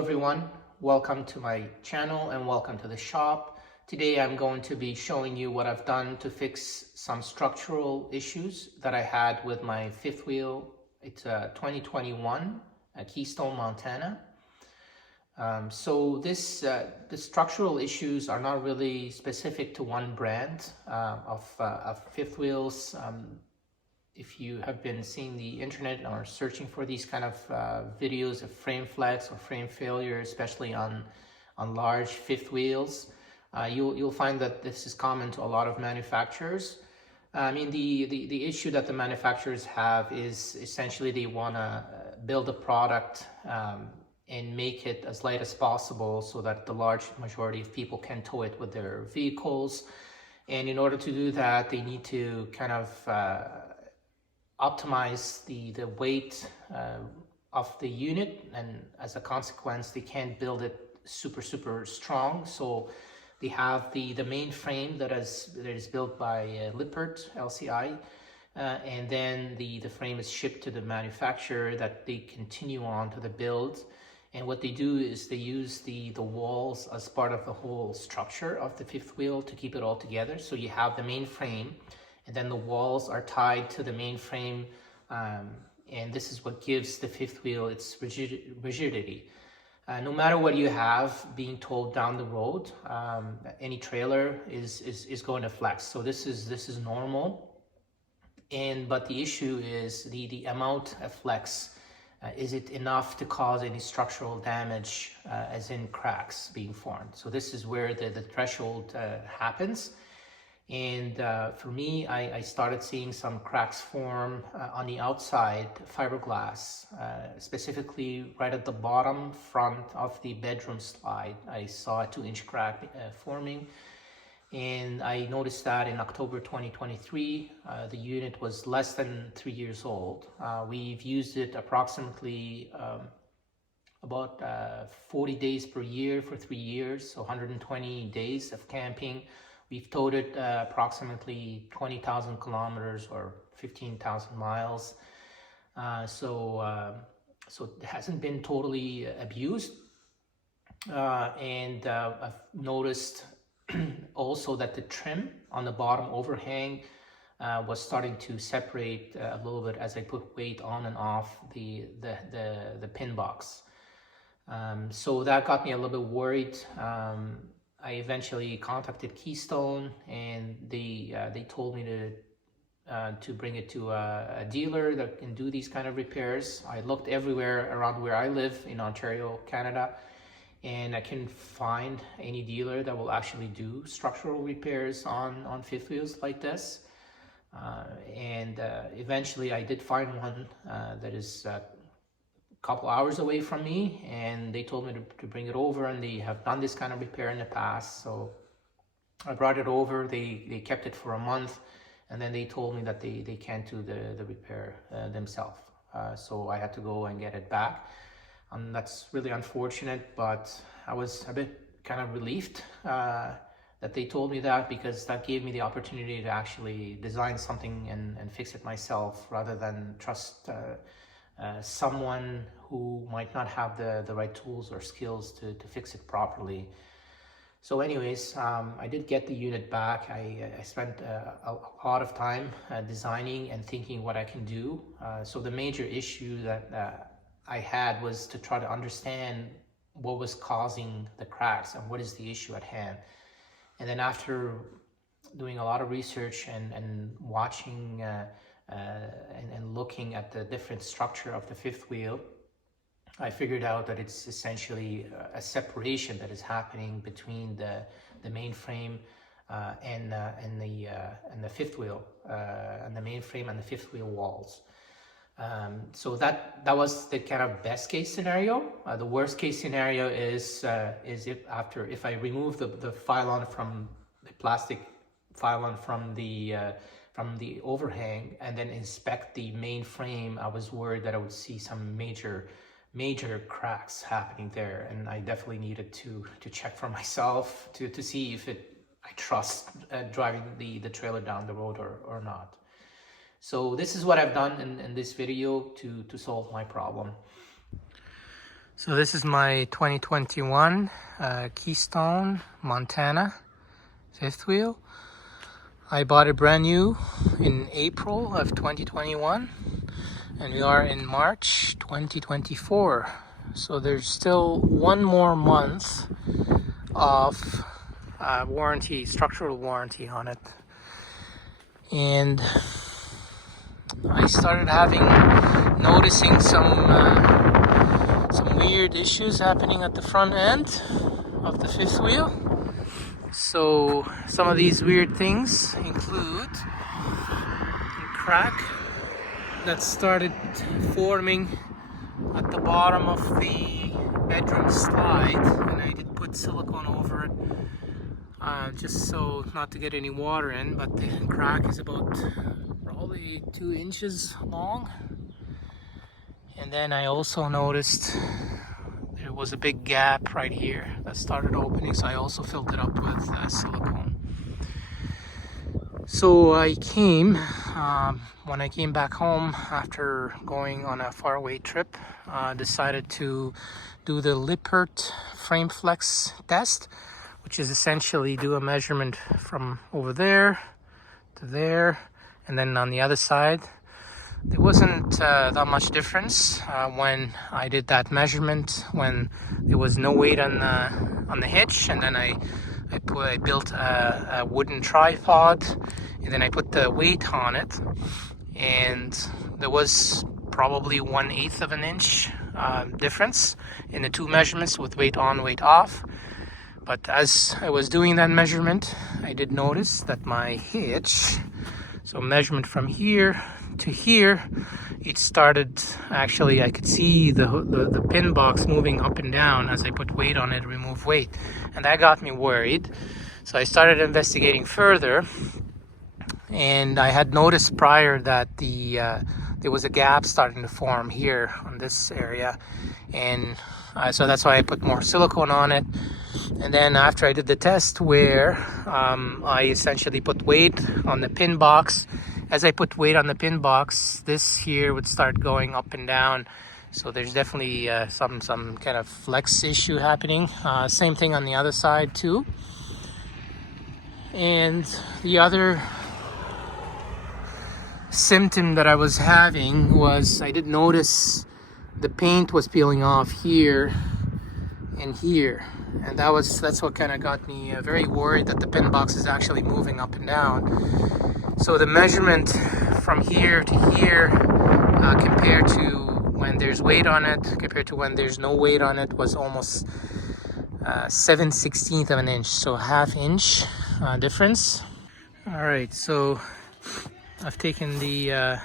everyone, welcome to my channel and welcome to the shop. Today I'm going to be showing you what I've done to fix some structural issues that I had with my fifth wheel. It's a 2021 Keystone Montana. The structural issues are not really specific to one brand of fifth wheels. If you have been seeing the internet or searching for these kind of videos of frame flex or frame failure, especially on large fifth wheels, you'll find that this is common to a lot of manufacturers. I mean, the issue that the manufacturers have is essentially they want to build a product and make it as light as possible so that the large majority of people can tow it with their vehicles. And in order to do that, they need to kind of optimize the weight of the unit, and as a consequence they can't build it super strong. So they have the main frame that is built by Lippert LCI, and then the frame is shipped to the manufacturer that they continue on to the build. And what they do is they use the walls as part of the whole structure of the fifth wheel to keep it all together. So you have the main frame, and then the walls are tied to the main frame, and this is what gives the fifth wheel its rigidity. No matter what you have being towed down the road, any trailer is going to flex. So this is normal, but the issue is the amount of flex. Is it enough to cause any structural damage, as in cracks being formed? So this is where the threshold happens. And for me, I started seeing some cracks form on the outside fiberglass, specifically right at the bottom front of the bedroom slide. I saw a 2-inch crack forming, and I noticed that in October 2023. The unit was less than 3 years old. We've used it approximately about 40 days per year for 3 years, so 120 days of camping. We've towed it approximately 20,000 kilometers or 15,000 miles. So it hasn't been totally abused. And I've noticed also that the trim on the bottom overhang was starting to separate a little bit as I put weight on and off the pin box. So that got me a little bit worried. I eventually contacted Keystone, and they told me to bring it to a dealer that can do these kind of repairs. I looked everywhere around where I live in Ontario, Canada, and I couldn't find any dealer that will actually do structural repairs on fifth wheels like this. Eventually I did find one that is couple hours away from me, and they told me to bring it over, and they have done this kind of repair in the past. So I brought it over. They kept it for a month, and then they told me that they can't do the repair themselves. So I had to go and get it back. That's really unfortunate, but I was a bit kind of relieved that they told me that, because that gave me the opportunity to actually design something and fix it myself, rather than trust someone who might not have the right tools or skills to fix it properly. So anyways, I did get the unit back. I spent a lot of time designing and thinking what I can do. So the major issue that I had was to try to understand what was causing the cracks and what is the issue at hand. And then after doing a lot of research and watching and looking at the different structure of the fifth wheel, I figured out that it's essentially a separation that is happening between the main frame and the fifth wheel, and the main frame and the fifth wheel walls. So that was the kind of best case scenario. The worst case scenario is if I remove the pylon from the plastic pylon from the overhang and then inspect the main frame, I was worried that I would see some major cracks happening there, and I definitely needed to check for myself to see if I trust driving the trailer down the road or not. So this is what I've done in this video to solve my problem. So this is my 2021 Keystone Montana fifth wheel. I bought it brand new in April of 2021 and we are in March 2024. So there's still one more month of warranty, structural warranty on it. And I started noticing some weird issues happening at the front end of the fifth wheel. So some of these weird things include a crack that started forming at the bottom of the bedroom slide, and I did put silicone over it just so not to get any water in, but the crack is about probably 2 inches long. And then I also noticed there was a big gap right here that started opening, so I also filled it up with silicone. So I when I came back home after going on a faraway trip, decided to do the Lippert frame flex test, which is essentially do a measurement from over there to there, and then on the other side. There wasn't that much difference when I did that measurement, when there was no weight on the hitch, and then I built a wooden tripod, and then I put the weight on it, and there was probably 1/8 of an inch difference in the two measurements with weight on, weight off. But as I was doing that measurement, I did notice that my hitch, so measurement from here to here, it started, actually I could see the pin box moving up and down as I put weight on it, remove weight, and that got me worried. So I started investigating further, and I had noticed prior that there was a gap starting to form here on this area, and so that's why I put more silicone on it. And then after I did the test where I essentially put weight on the pin box, as I put weight on the pin box, this here would start going up and down. So there's definitely some kind of flex issue happening. Same thing on the other side too. And the other symptom that I was having was I did notice the paint was peeling off here and here. And that's what kind of got me very worried that the pin box is actually moving up and down. So the measurement from here to here compared to when there's weight on it, compared to when there's no weight on it, was almost 7/16 of an inch, so ½ inch difference. All right, so I've taken the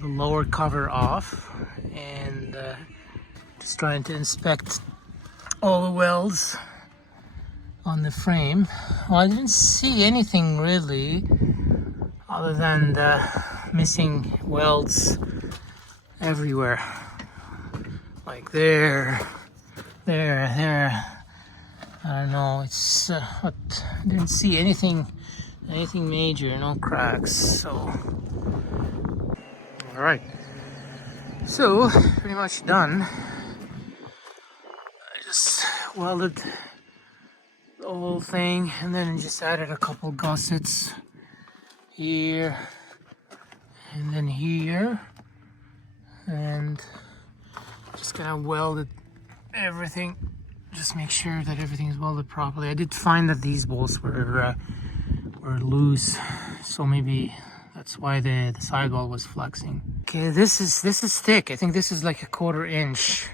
lower cover off and just trying to inspect all the welds on the frame. Well, I didn't see anything really other than the missing welds everywhere, like there. I don't know, it's but I didn't see anything major, no cracks. So all right, so pretty much done. Just welded the whole thing and then just added a couple gussets here and then here, and just kind of welded everything, just make sure that everything is welded properly. I did find that these bolts were loose, so maybe that's why the sidewall was flexing. Okay, this is thick. I think this is like a quarter inch,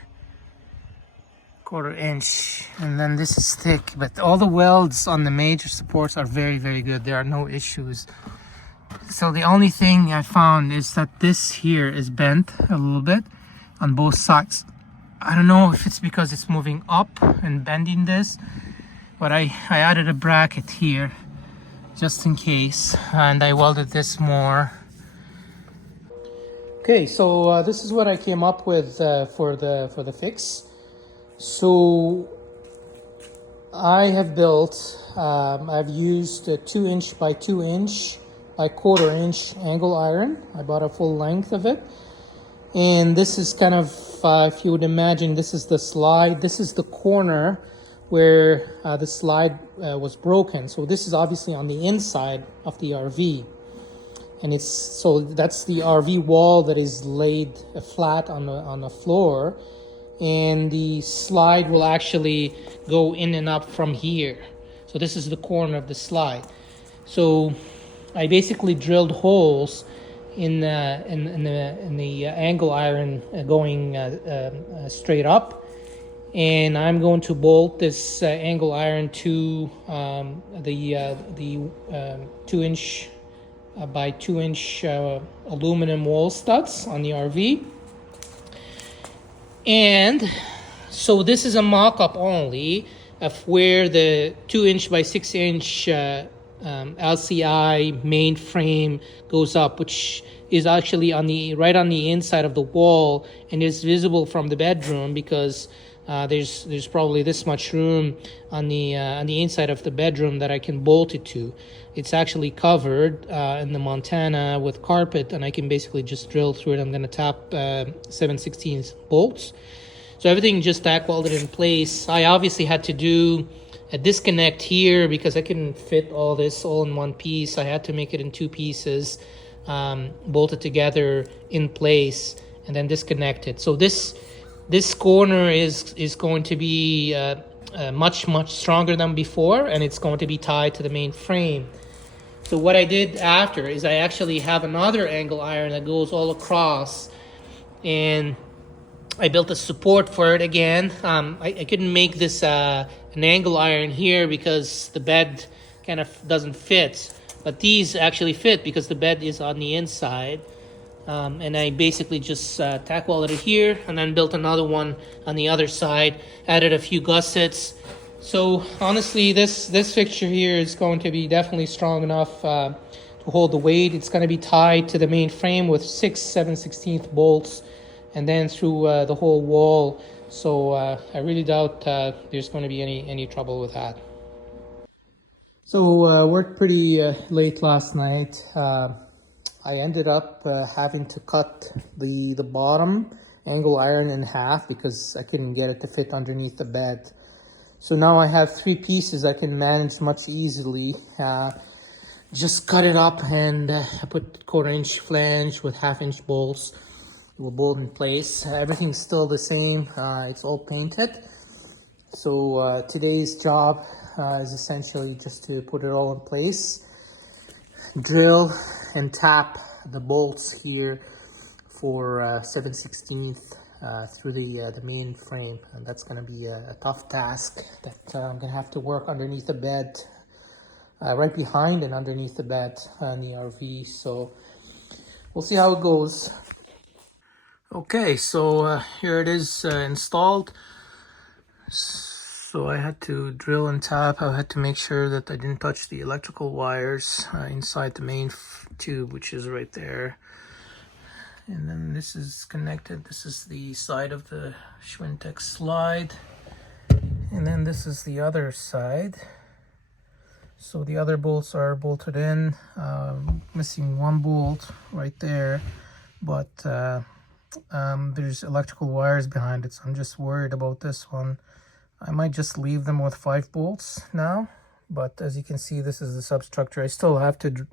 and then this is thick, but all the welds on the major supports are very, very good. There are no issues. So the only thing I found is that this here is bent a little bit on both sides. I don't know if it's because it's moving up and bending this, but I added a bracket here just in case, and I welded this more. Okay, so this is what I came up with for the fix. So I have built, I've used a 2" by 2" by 1/4" angle iron. I bought a full length of it, And this is kind of, if you would imagine, this is the slide. This is the corner where the slide was broken. So this is obviously on the inside of the RV. And that's the RV wall that is laid flat on the floor. And the slide will actually go in and up from here. So this is the corner of the slide. So I basically drilled holes in the angle iron going straight up, and I'm going to bolt this angle iron to the 2-inch by 2-inch aluminum wall studs on the RV. And so this is a mock-up only of where the 2-inch by 6-inch LCI main frame goes up, which is actually right on the inside of the wall and is visible from the bedroom because there's probably this much room on the inside of the bedroom that I can bolt it to. It's actually covered in the Montana with carpet, and I can basically just drill through it. I'm going to tap 7/16 bolts. So everything just tack welded in place. I obviously had to do a disconnect here because I couldn't fit all this all in one piece. I had to make it in two pieces, bolted together in place, and then disconnect it. So this corner is going to be much stronger than before, and it's going to be tied to the main frame. So what I did after is I actually have another angle iron that goes all across, and I built a support for it again. I couldn't make this an angle iron here because the bed kind of doesn't fit, but these actually fit because the bed is on the inside. And I basically just tack welded it here and then built another one on the other side, added a few gussets. So honestly, this fixture here is going to be definitely strong enough to hold the weight. It's going to be tied to the main frame with 6 7/16 bolts and then through the whole wall. So I really doubt there's going to be any trouble with that. So worked pretty late last night. I ended up having to cut the bottom angle iron in half because I couldn't get it to fit underneath the bed. So now I have 3 pieces I can manage much easily. Just cut it up and I put 1/4-inch flange with 1/2-inch bolts. It will bolt in place. Everything's still the same. It's all painted. So today's job is essentially just to put it all in place, drill and tap the bolts here for 7/16 through the main frame, and that's going to be a tough task that I'm going to have to work underneath the bed, right behind and underneath the bed in the RV. So we'll see how it goes. Okay, so here it is installed. So I had to drill and tap. I had to make sure that I didn't touch the electrical wires inside the main tube, which is right there. And then this is connected. This is the side of the Schwintek slide. And then this is the other side. So the other bolts are bolted in. Missing one bolt right there. But there's electrical wires behind it, so I'm just worried about this one. I might just leave them with 5 bolts now, but as you can see, this is the substructure. I still have to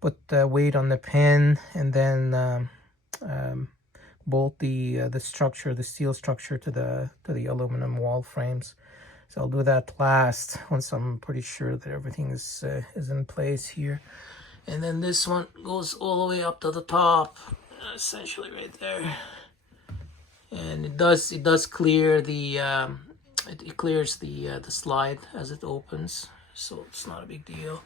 put weight on the pin and then bolt the structure, the steel structure to the aluminum wall frames. So I'll do that last once I'm pretty sure that everything is in place here. And then this one goes all the way up to the top, essentially right there. And it does clear the it clears the slide as it opens, so it's not a big deal.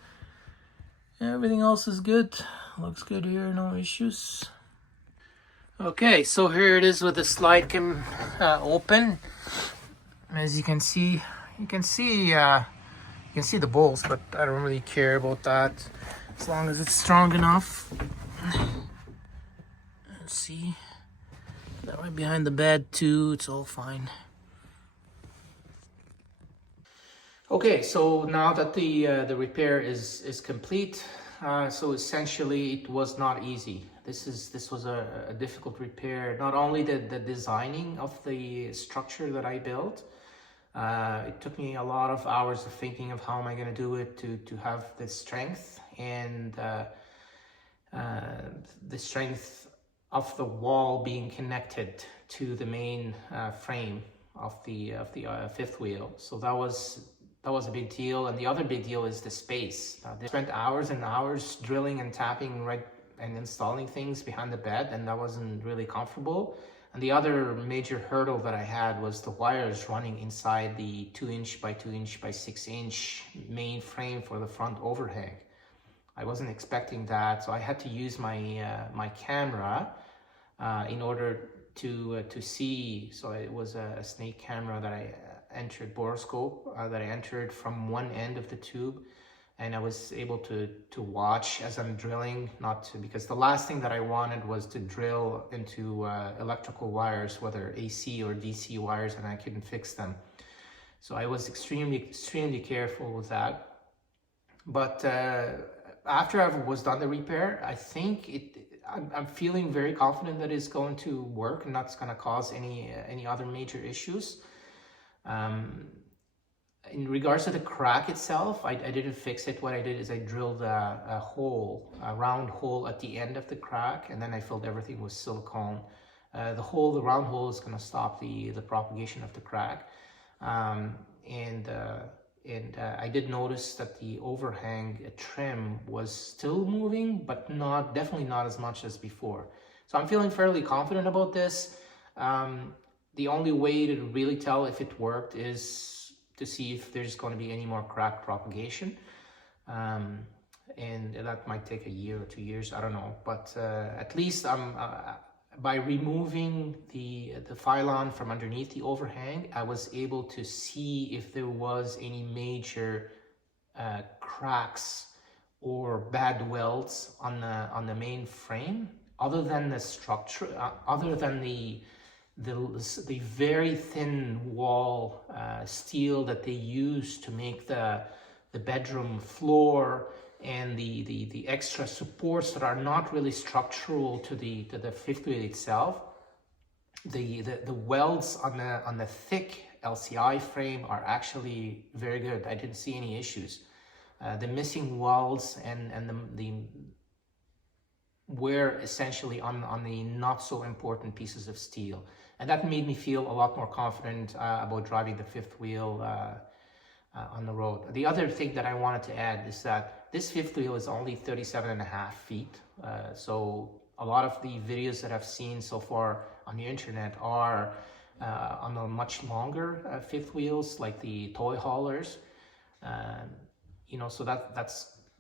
Everything else is good. Looks good here, no issues. Okay, so here it is with the slide can open. As you can see, you can see the bolts, but I don't really care about that as long as it's strong enough. Let's see. That right behind the bed too, it's all fine. Okay, so now that the repair is complete, So essentially it was not easy. This was a difficult repair. Not only the designing of the structure that I built, it took me a lot of hours of thinking of how am I going to do it to have the strength and the strength of the wall being connected to the main frame of the fifth wheel. So that was a big deal. And the other big deal is the space. They spent hours and hours drilling and tapping and installing things behind the bed, and that wasn't really comfortable. And the other major hurdle that I had was the wires running inside the 2" by 2" by 6" main frame for the front overhang. I wasn't expecting that, so I had to use my camera in order to see. So it was a snake camera that I entered, borescope that I entered from one end of the tube, and I was able to watch as I'm drilling, because the last thing that I wanted was to drill into electrical wires, whether AC or DC wires, and I couldn't fix them. So I was extremely careful with that. But after I was done the repair, I think I'm feeling very confident that it's going to work and that's going to cause any other major issues. In regards to the crack itself, I didn't fix it. What I did is I drilled a round hole at the end of the crack, and then I filled everything with silicone. The round hole is going to stop the propagation of the crack. I did notice that the overhang trim was still moving, but definitely not as much as before. So I'm feeling fairly confident about this. The only way to really tell if it worked is to see if there's going to be any more crack propagation. And that might take a year or 2 years, I don't know. But at least by removing the pylon from underneath the overhang, I was able to see if there was any major cracks or bad welds on the main frame, other than the structure, other than the very thin wall steel that they use to make the bedroom floor, and the extra supports that are not really structural to the fifth wheel itself. The welds on the thick LCI frame are actually very good. I didn't see any issues. The missing welds and the were essentially on the not so important pieces of steel, and that made me feel a lot more confident about driving the fifth wheel on the road. The other thing that I wanted to add is that this fifth wheel is only 37.5 feet. So a lot of the videos that I've seen so far on the internet are on the much longer fifth wheels, like the toy haulers. So that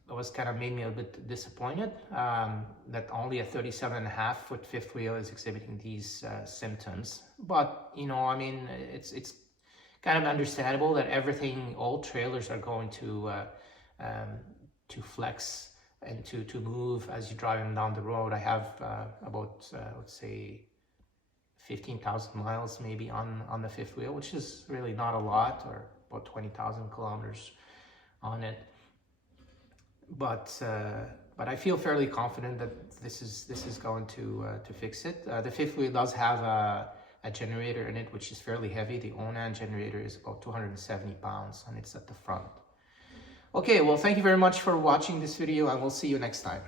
was kind of made me a bit disappointed that only a 37.5 foot fifth wheel is exhibiting these symptoms. But I mean, it's kind of understandable that all trailers are going to flex and to move as you drive them down the road. I have about let's say 15,000 miles maybe on the fifth wheel, which is really not a lot, or about 20,000 kilometers on it. But I feel fairly confident that this is going to fix it. The fifth wheel does have a generator in it, which is fairly heavy. The Onan generator is about 270 pounds, and it's at the front. Okay, well, thank you very much for watching this video, and we'll see you next time.